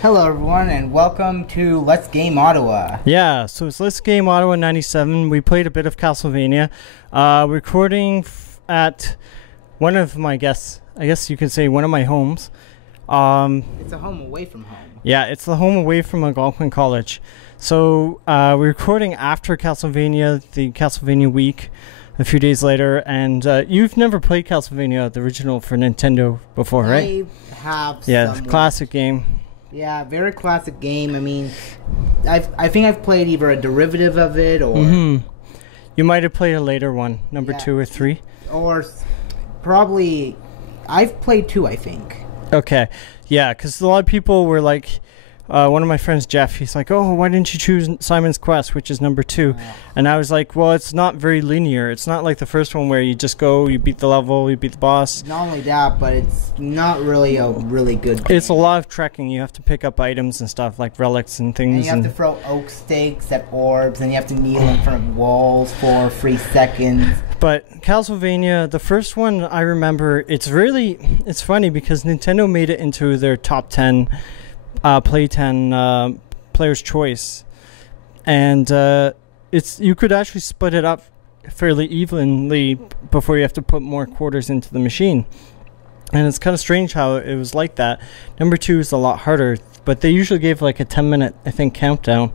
Hello everyone and welcome to Let's Game Ottawa. Yeah, so it's Let's Game Ottawa 97. We played a bit of Castlevania. Recording at one of my guests, I guess you could say one of my homes. It's a home away from home. Yeah, it's the home away from Algonquin College. So we're recording after Castlevania, the Castlevania week, a few days later. And you've never played Castlevania, the original for Nintendo before, right? I have. Yeah, it's a classic game. Yeah, very classic game. I mean, I think I've played either a derivative of it or... You might have played a later one, number 2 or 3. Or probably... I've played 2, I think. Okay. Yeah, because a lot of people were like... one of my friends, Jeff, he's like, oh, why didn't you choose Simon's Quest, which is number 2? And I was like, well, it's not very linear. It's not like the first one where you just go, you beat the level, you beat the boss. Not only that, but it's not really a really good game. It's a lot of trekking. You have to pick up items and stuff, like relics and things. And you have to throw oak stakes at orbs, and you have to kneel in front of walls for 3 seconds. But Castlevania, the first one, I remember, it's funny because Nintendo made it into their top 10 Play 10 player's choice, and you could actually split it up fairly evenly before you have to put more quarters into the machine, and it's kind of strange how it was like that. Number 2 is a lot harder, but they usually gave like a 10-minute, I think, countdown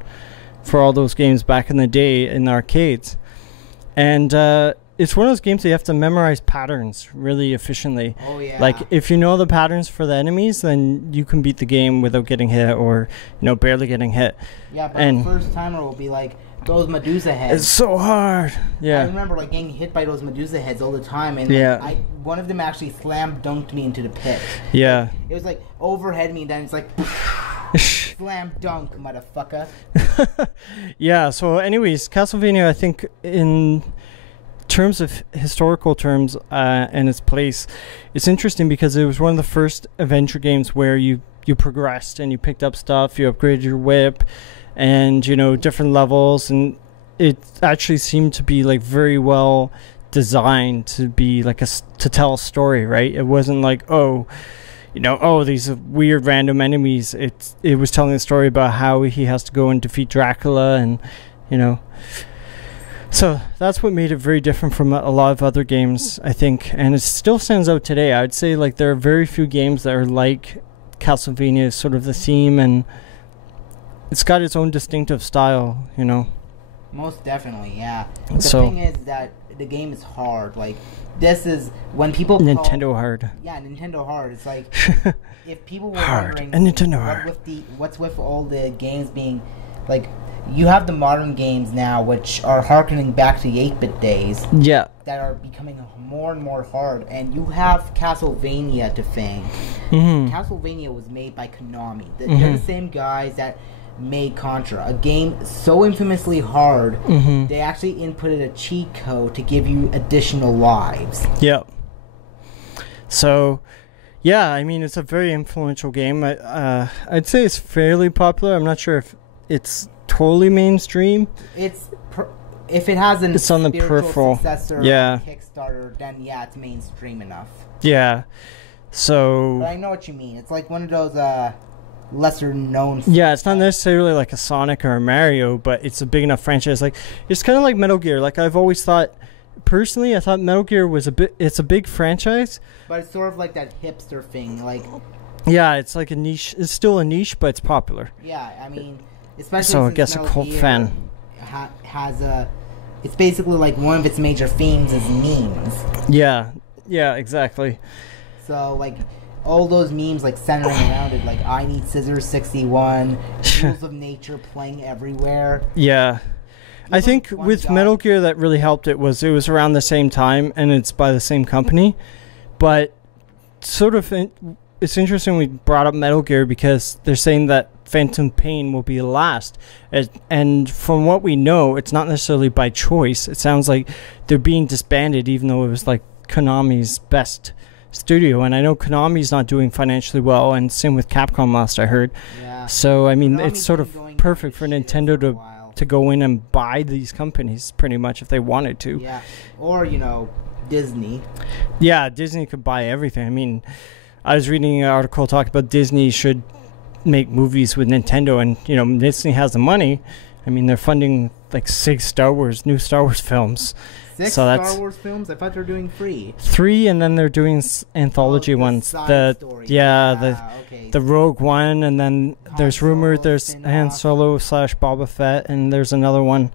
for all those games back in the day in the arcades, and it's one of those games that you have to memorize patterns really efficiently. Oh, yeah. Like, if you know the patterns for the enemies, then you can beat the game without getting hit or, barely getting hit. Yeah, but the first timer will be like, those Medusa heads. It's so hard. Yeah. I remember like getting hit by those Medusa heads all the time, and one of them actually slam dunked me into the pit. Yeah. It was like overhead me, and then it's like slam dunk, motherfucker. Yeah. So, anyways, Castlevania, I think in terms of historical terms and its place, it's interesting because it was one of the first adventure games where you progressed and you picked up stuff, you upgraded your whip, and different levels, and it actually seemed to be like very well designed to be like to tell a story, right? It wasn't like these weird random enemies. It was telling a story about how he has to go and defeat Dracula, and so that's what made it very different from a lot of other games, I think, and it still stands out today. I'd say like there are very few games that are like Castlevania, sort of the theme, and it's got its own distinctive style, Most definitely, yeah. The thing is that the game is hard. Like, this is when people Nintendo hard. Yeah, Nintendo hard. It's like if people were hard wondering and Nintendo hard. What's with all the games being like. You have the modern games now, which are harkening back to the 8-bit days. Yeah. That are becoming more and more hard. And you have Castlevania to thank. Castlevania was made by Konami. They're the same guys that made Contra. A game so infamously hard, they actually inputted a cheat code to give you additional lives. Yep. So, yeah, I mean, it's a very influential game. I'd say it's fairly popular. I'm not sure if it's totally mainstream. If it has an on the peripheral successor like Kickstarter, then yeah, it's mainstream enough. Yeah. So but I know what you mean. It's like one of those lesser known. Yeah, it's not necessarily like a Sonic or a Mario, but it's a big enough franchise. Like, it's kind of like Metal Gear. Like, I've always thought, personally, I thought Metal Gear was it's a big franchise, but it's sort of like that hipster thing. Like, yeah, it's like a niche. It's still a niche, but it's popular. Yeah, I mean, especially so I since guess Metal a cult Gear fan has a. It's basically like one of its major themes is memes. Yeah, exactly. So like all those memes like centering around it, like I Need Scissors 61, Rules of Nature playing everywhere. Yeah. I think with Metal Gear that really helped it was around the same time and it's by the same company. But sort of it's interesting we brought up Metal Gear because they're saying that Phantom Pain will be the last. And from what we know, it's not necessarily by choice. It sounds like they're being disbanded even though it was like Konami's best studio. And I know Konami's not doing financially well, and same with Capcom last I heard. Yeah. So, I mean, Konami's it's sort of perfect for Nintendo to go in and buy these companies pretty much if they wanted to. Yeah. Or, Disney. Yeah, Disney could buy everything. I mean, I was reading an article talking about Disney should make movies with Nintendo, and you know Disney has the money. I mean, they're funding like 6 new Star Wars films. 6 so Star Wars films? I thought they were doing 3. 3, and then they're doing anthology ones. The Rogue One, and then there's rumored there's Han Solo / Boba Fett, and there's another one.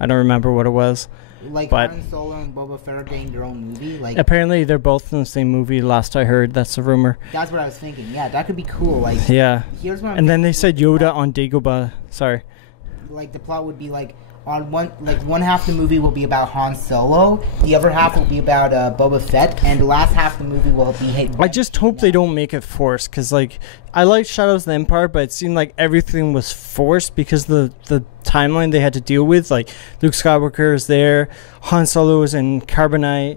I don't remember what it was. Like Han Solo and Boba Fett are getting their own movie. Like apparently they're both in the same movie. Last I heard, that's a rumor. That's what I was thinking. Yeah, that could be cool. Like yeah. Here's what and then they said Yoda on Dagobah. Sorry. Like the plot would be like on one half of the movie will be about Han Solo, the other half will be about Boba Fett, and the last half of the movie will be. I just hope they don't make it forced, because like I like Shadows of the Empire, but it seemed like everything was forced because the timeline they had to deal with. Like Luke Skywalker is there, Han Solo is in Carbonite,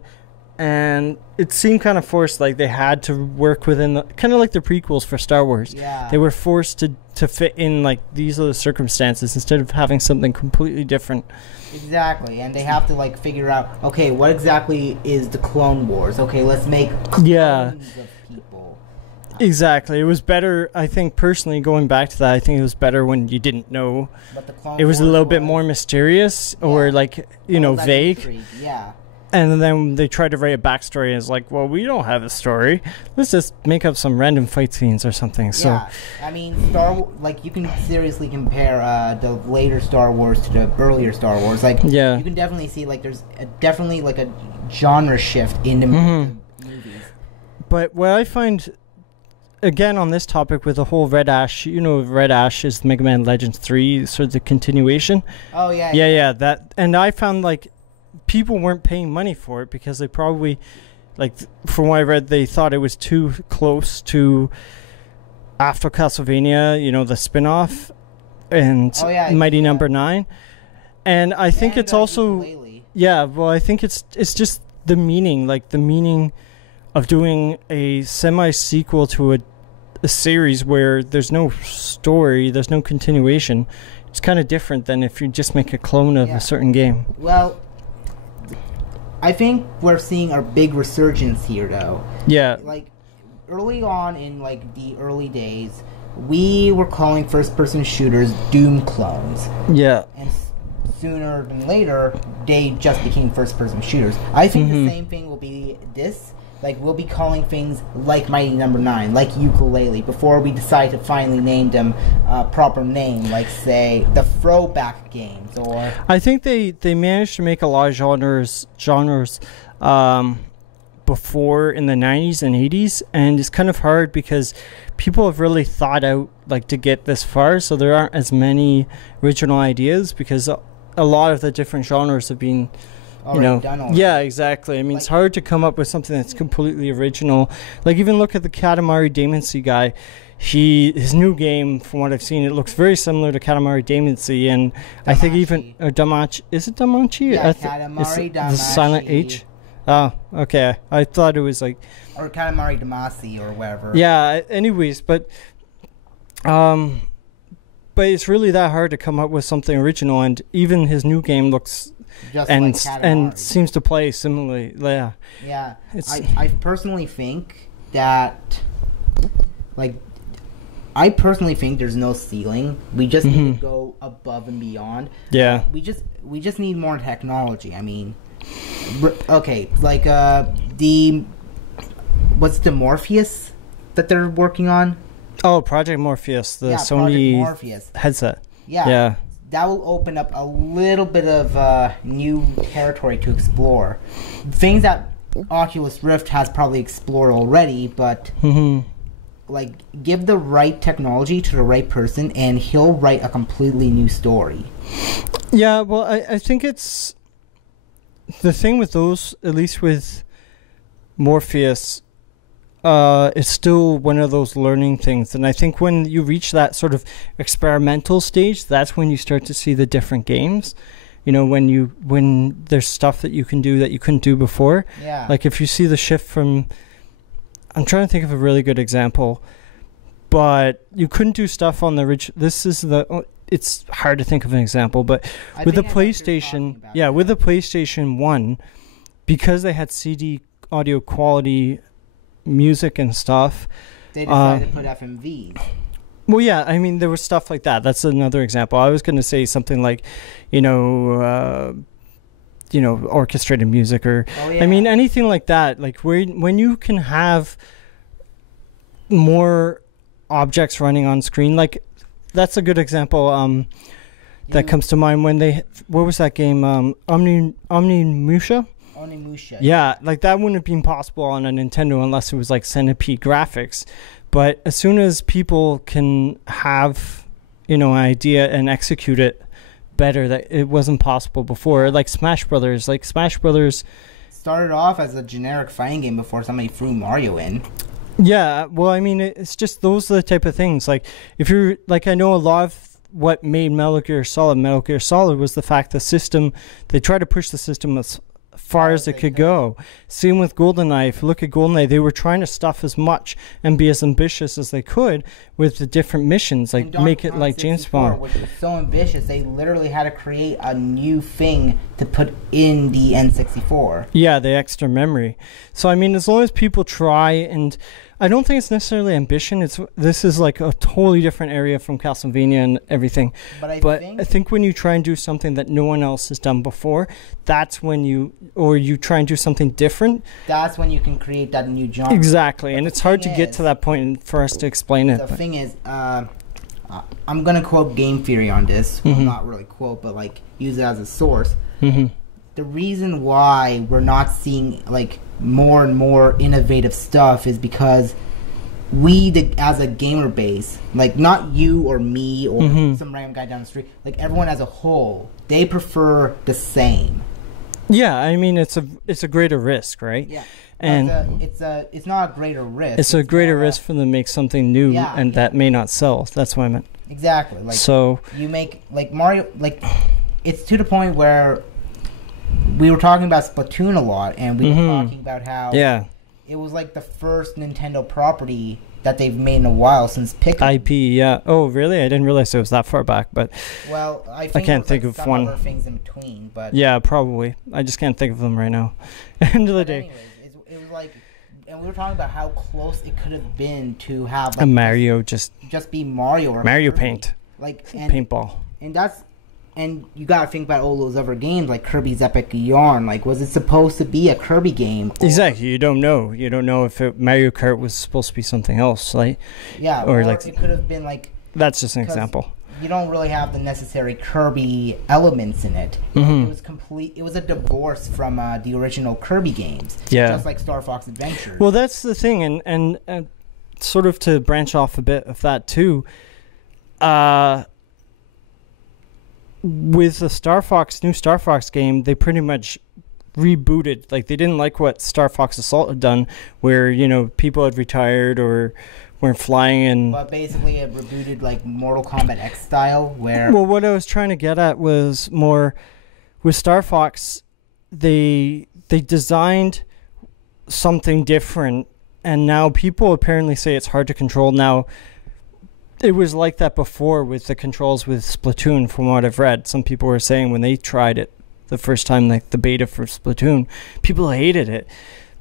and it seemed kind of forced. Like they had to work within kind of like the prequels for Star Wars. Yeah. They were forced to fit in like these are the circumstances instead of having something completely different. Exactly, and they have to like figure out, okay, what exactly is the Clone Wars? Okay, let's make clones of people. Exactly. It was better, I think, personally, going back to that, I think it was better when you didn't know. But the Clone it was Wars a little bit more mysterious or like, you know, vague. Intrigue. Yeah. And then they tried to write a backstory, and it's like, well, we don't have a story. Let's just make up some random fight scenes or something. So, yeah, I mean, like you can seriously compare the later Star Wars to the earlier Star Wars. Like, yeah, you can definitely see like there's definitely like a genre shift in the movies. But what I find, again, on this topic with the whole Red Ash, you know, Red Ash is Mega Man Legends 3, sort of the continuation. Oh yeah. Yeah. That, and I found like people weren't paying money for it because they probably, like, from what I read, they thought it was too close to after Castlevania, you know, the spin-off, and Mighty Number 9. And I think it's also, I think it's just the meaning, like the meaning of doing a semi-sequel to a series where there's no story, there's no continuation. It's kind of different than if you just make a clone of a certain game. Well, I think we're seeing a big resurgence here, though. Yeah. Like, early on in, like, the early days, we were calling first-person shooters Doom clones. Yeah. And sooner than later, they just became first-person shooters. I think the same thing will be this. Like, we'll be calling things like Mighty Number 9, like Ukulele, before we decide to finally name them a proper name, like, say, the Throwback games, or... I think they managed to make a lot of genres before in the 90s and 80s, and it's kind of hard because people have really thought out, like, to get this far, so there aren't as many original ideas, because a lot of the different genres have been... Yeah, exactly. I mean, it's hard to come up with something that's completely original. Like, even look at the Katamari Damacy guy. His new game, from what I've seen, it looks very similar to Katamari Damacy, and I think even Damacy. Is it Damacy? Yeah, Katamari Damacy. The silent H. Oh, okay. I thought it was like, or Katamari Damacy or whatever. Yeah. Anyways, but it's really that hard to come up with something original, and even his new game looks. Just and seems to play similarly. Yeah. I personally think that, like, there's no ceiling. We just need to go above and beyond. Yeah. We just need more technology. I mean, okay, like what's the Morpheus that they're working on? Oh, Project Morpheus, the Sony Morpheus headset. Yeah. That will open up a little bit of new territory to explore. Things that Oculus Rift has probably explored already, but like, give the right technology to the right person, and he'll write a completely new story. Yeah, well, I think it's the thing with those, at least with Morpheus. It's still one of those learning things, and I think when you reach that sort of experimental stage, that's when you start to see the different games. You know, when there's stuff that you can do that you couldn't do before. Yeah. Like if you see the shift from, I'm trying to think of a really good example, but you couldn't do stuff on the it's hard to think of an example, but with the PlayStation, with the PlayStation 1, because they had CD audio quality music and stuff, they decided to put FMVs. Well, yeah, I mean, there was stuff like that. That's another example. I was going to say something like, you know, orchestrated music, or I mean, anything like that. Like when you can have more objects running on screen, like that's a good example. That comes to mind when what was that game? Omnimusha? Onimusha. Yeah, like that wouldn't have been possible on a Nintendo unless it was like centipede graphics. But as soon as people can have, an idea and execute it better, that it wasn't possible before. Like Smash Brothers. Started off as a generic fighting game before somebody threw Mario in. Yeah, well, I mean, it's just those are the type of things. Like, if you're, like, I know a lot of what made Metal Gear Solid was the fact the system, they tried to push the system as far as it could go. Same with GoldenEye. If you look at GoldenEye, they were trying to stuff as much and be as ambitious as they could with the different missions, like make it like James Bond. Which was so ambitious, they literally had to create a new thing to put in the N64. Yeah, the extra memory. So, I mean, as long as people try, and I don't think it's necessarily ambition. This is like a totally different area from Castlevania and everything. But I think when you try and do something that no one else has done before, that's when you try and do something different. That's when you can create that new genre. Exactly, and it's hard to get to that point for us to explain it. The thing is, I'm gonna quote game theory on this. Well, not really quote, but like use it as a source. The reason why we're not seeing like more and more innovative stuff is because as a gamer base, like not you or me or some random guy down the street, like everyone as a whole, they prefer the same. Yeah, I mean it's a greater risk, right? Yeah, and it's not a greater risk. It's a greater risk for them to make something new that may not sell. That's what I meant. Exactly. Like so you make like Mario, like it's to the point where we were talking about Splatoon a lot, and we were talking about how it was like the first Nintendo property that they've made in a while since Pikmin. IP, yeah. Oh, really? I didn't realize it was that far back. But well, I can't think of some one. Other things in between, but yeah, probably. I just can't think of them right now. End of the day. Anyways, it was like, and we were talking about how close it could have been to have like, a Mario just be Mario or Mario Kirby. Paint, like paintball, and you gotta think about all those other games like Kirby's Epic Yarn. Like, was it supposed to be a Kirby game? Exactly. You don't know. You don't know if Mario Kart was supposed to be something else, like or like it could have been like. That's just an example. You don't really have the necessary Kirby elements in it. It was complete. It was a divorce from the original Kirby games. Yeah. Just like Star Fox Adventures. Well, that's the thing, and sort of to branch off a bit of that too. With the new Star Fox game, they pretty much rebooted. Like, they didn't like what Star Fox Assault had done, where people had retired or weren't flying, and but basically it rebooted like Mortal Kombat X style, where well, what I was trying to get at was more with Star Fox, they designed something different, and now people apparently say it's hard to control. Now, it was like that before with the controls with Splatoon, from what I've read. Some people were saying when they tried it the first time, like the beta for Splatoon, people hated it.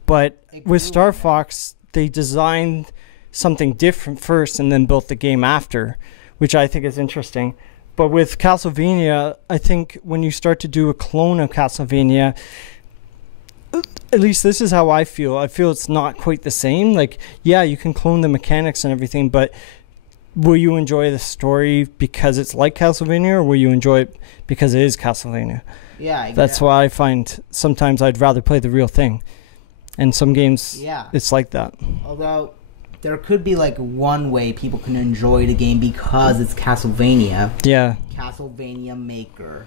But with Star Fox, they designed something different first and then built the game after, which I think is interesting. But with Castlevania, I think when you start to do a clone of Castlevania, at least this is how I feel. I feel it's not quite the same. Like, yeah, you can clone the mechanics and everything, but will you enjoy the story because it's like Castlevania, or will you enjoy it because it is Castlevania? Yeah, exactly. That's why I find sometimes I'd rather play the real thing. And some games, it's like that. Although, there could be like one way people can enjoy the game because it's Castlevania. Yeah. Castlevania Maker.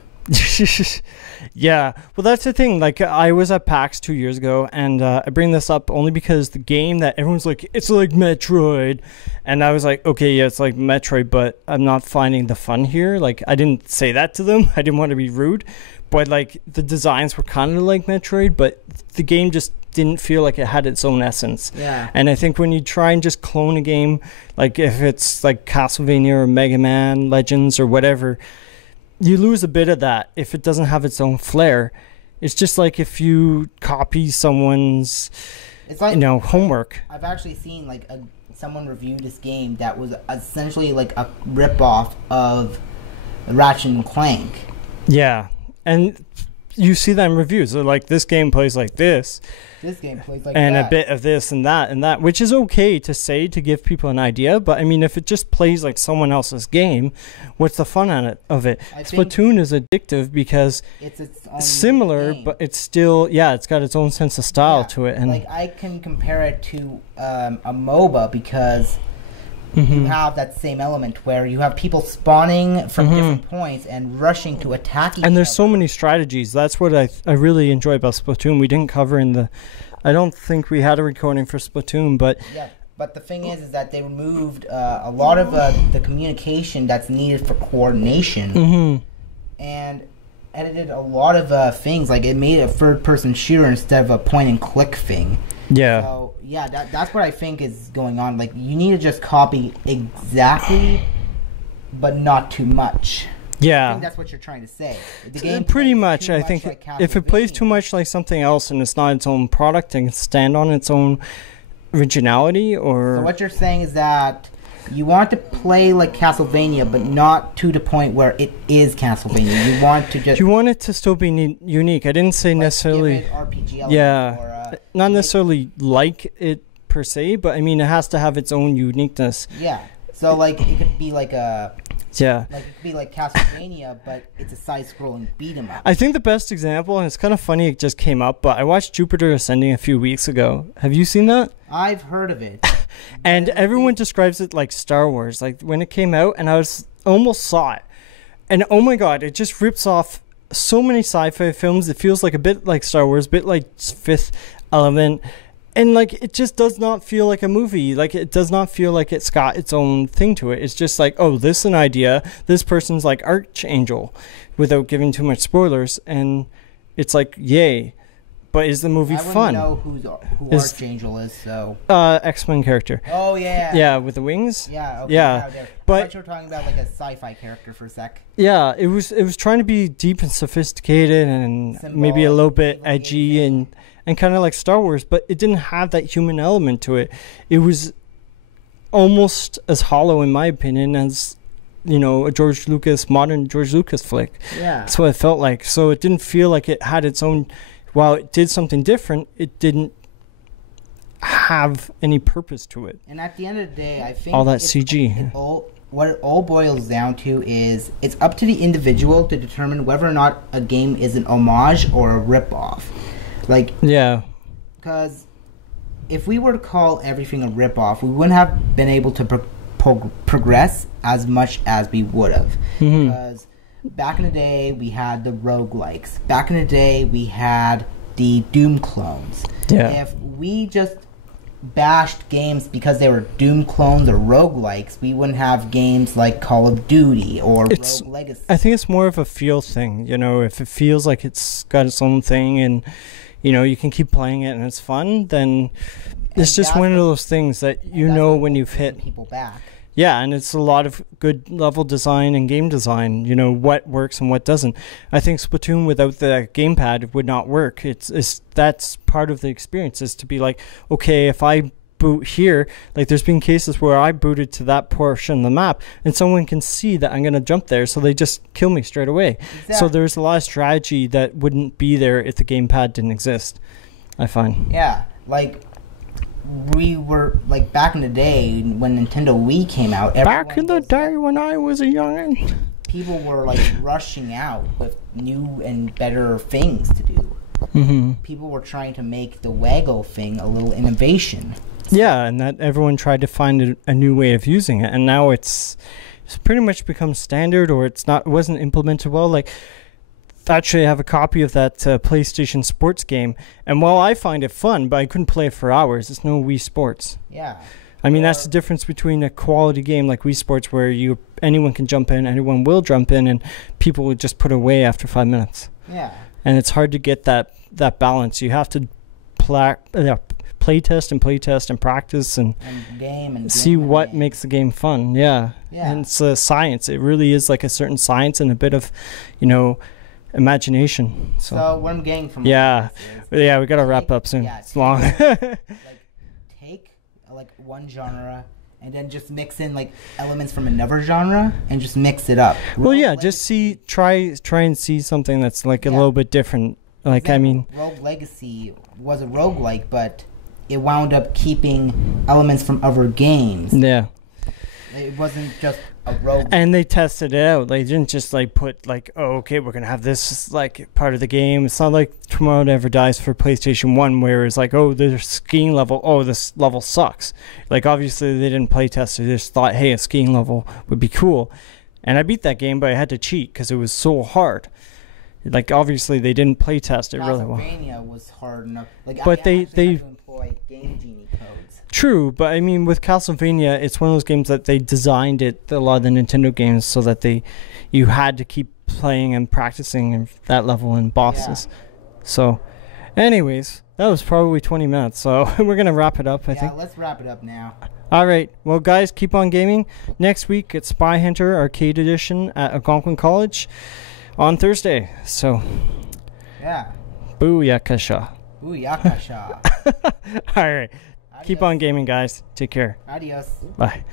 Yeah, well, that's the thing. Like, I was at PAX 2 years ago, and I bring this up only because the game that everyone's like, it's like Metroid, and I was like, okay, yeah, it's like Metroid, but I'm not finding the fun here. Like, I didn't say that to them. I didn't want to be rude, but like the designs were kind of like Metroid, but the game just didn't feel like it had its own essence. Yeah. And I think when you try and just clone a game, like if it's like Castlevania or Mega Man Legends or whatever, you lose a bit of that if it doesn't have its own flair. It's just like if you copy someone's, it's like, homework. I've actually seen like someone reviewed this game that was essentially like a ripoff of Ratchet and Clank. Yeah, and you see that in reviews. They're like, this game plays like this. This game plays like and that. a bit of this and that, which is okay to say to give people an idea. But I mean, if it just plays like someone else's game, what's the fun of it? Splatoon is addictive because it's its own similar, game. but it's still, it's got its own sense of style to it. And like I can compare it to a MOBA because you have that same element where you have people spawning from different points and rushing to attack each other. And there's so many strategies. That's what I really enjoy about Splatoon. We didn't cover in the... I don't think we had a recording for Splatoon, but... Yeah, but the thing is that they removed a lot of the communication that's needed for coordination. And edited a lot of things. Like, it made it a third-person shooter instead of a point-and-click thing. Yeah. So, yeah, that's what I think is going on. Like, you need to just copy exactly, but not too much. Yeah. I think that's what you're trying to say. The game pretty much. I think like if it plays too much like something else and it's not its own product and can stand on its own originality, or... So what you're saying is that you want to play like Castlevania, but not to the point where it is Castlevania. You want to just... You want it to still be unique. I didn't say like necessarily... Give it RPG elements or, not necessarily like it per se, but I mean, it has to have its own uniqueness. Yeah. So, like, it could be like a... Yeah. Like, it could be like Castlevania, but it's a side-scrolling beat-em-up. I think the best example, and it's kind of funny it just came up, but I watched Jupiter Ascending a few weeks ago. Have you seen that? I've heard of it. And everyone describes it like Star Wars. Like, when it came out, and I almost saw it. And, oh my god, it just rips off so many sci-fi films. It feels like a bit like Star Wars, a bit like Fifth Element. And, like, it just does not feel like a movie. Like, it does not feel like it's got its own thing to it. It's just like, oh, this is an idea. This person's like Archangel, without giving too much spoilers. And it's like, yay. But is the movie fun? I wouldn't know who Archangel is, so... X-Men character. Oh, yeah. Yeah, with the wings? Yeah, okay. Yeah. But I thought you were talking about, like, a sci-fi character for a sec. Yeah, it was trying to be deep and sophisticated and maybe a little bit edgy and kind of like Star Wars, but it didn't have that human element to it. It was almost as hollow, in my opinion, as, you know, a modern George Lucas flick. Yeah. That's what it felt like. So it didn't feel like it had its own... While it did something different, it didn't have any purpose to it. And at the end of the day, I think... all that CG. What it all boils down to is it's up to the individual to determine whether or not a game is an homage or a ripoff. Like... Yeah. Because if we were to call everything a ripoff, we wouldn't have been able to progress as much as we would have. Because... back in the day, we had the roguelikes. Back in the day, we had the Doom clones. Yeah. If we just bashed games because they were Doom clones or roguelikes, we wouldn't have games like Call of Duty or Rogue Legacy. I think it's more of a feel thing. You know, if it feels like it's got its own thing and, you know, you can keep playing it and it's fun, then it's just one of those things that you know when you've hit people back. Yeah, and it's a lot of good level design and game design, you know, what works and what doesn't. I think Splatoon without the gamepad would not work. That's part of the experience, is to be like, okay, if I boot here, like there's been cases where I booted to that portion of the map and someone can see that I'm going to jump there, so they just kill me straight away. Exactly. So there's a lot of strategy that wouldn't be there if the gamepad didn't exist, I find. Yeah, like... we were like back in the day when Nintendo Wii came out. Back in the day when I was a youngin', people were like rushing out with new and better things to do. People were trying to make the Waggle thing a little innovation. Yeah, and that everyone tried to find a new way of using it, and now it's pretty much become standard, or it wasn't implemented well. Like, actually, I have a copy of that PlayStation Sports game, and while I find it fun, but I couldn't play it for hours. It's no Wii Sports. Yeah. I mean, that's the difference between a quality game like Wii Sports, where anyone can jump in, anyone will jump in, and people will just put away after 5 minutes. Yeah. And it's hard to get that balance. You have to play test and practice and see what makes the game fun. Yeah. And it's a science. It really is like a certain science and a bit of, you know, imagination. So what I'm getting from we gotta wrap up soon. Yeah, it's long. Like, take like one genre and then just mix in like elements from another genre and just mix it up. Well, yeah, just try and see something that's like a little bit different. Like, I mean, Rogue Legacy was a roguelike, but it wound up keeping elements from other games. Yeah. It wasn't just a rogue. And they tested it out. They didn't just like put like, oh, okay, we're gonna have this like part of the game. It's not like Tomorrow Never Dies for PlayStation 1 where it's like, oh, there's a skiing level. Oh, this level sucks. Like, obviously they didn't play test it. They just thought, hey, a skiing level would be cool. And I beat that game, but I had to cheat because it was so hard. Like, obviously they didn't play test it really well. Castlevania was hard enough. Like, but they had to employ Game Genie codes. True, but I mean, with Castlevania, it's one of those games that they designed it, a lot of the Nintendo games, so that you had to keep playing and practicing that level in bosses. Yeah. So, anyways, that was probably 20 minutes, so we're going to wrap it up, I think. Yeah, let's wrap it up now. All right. Well, guys, keep on gaming. Next week, it's Spy Hunter Arcade Edition at Algonquin College on Thursday. So, yeah. Booyakasha. Booyakasha. All right. Adios. Keep on gaming, guys. Take care. Adios. Bye.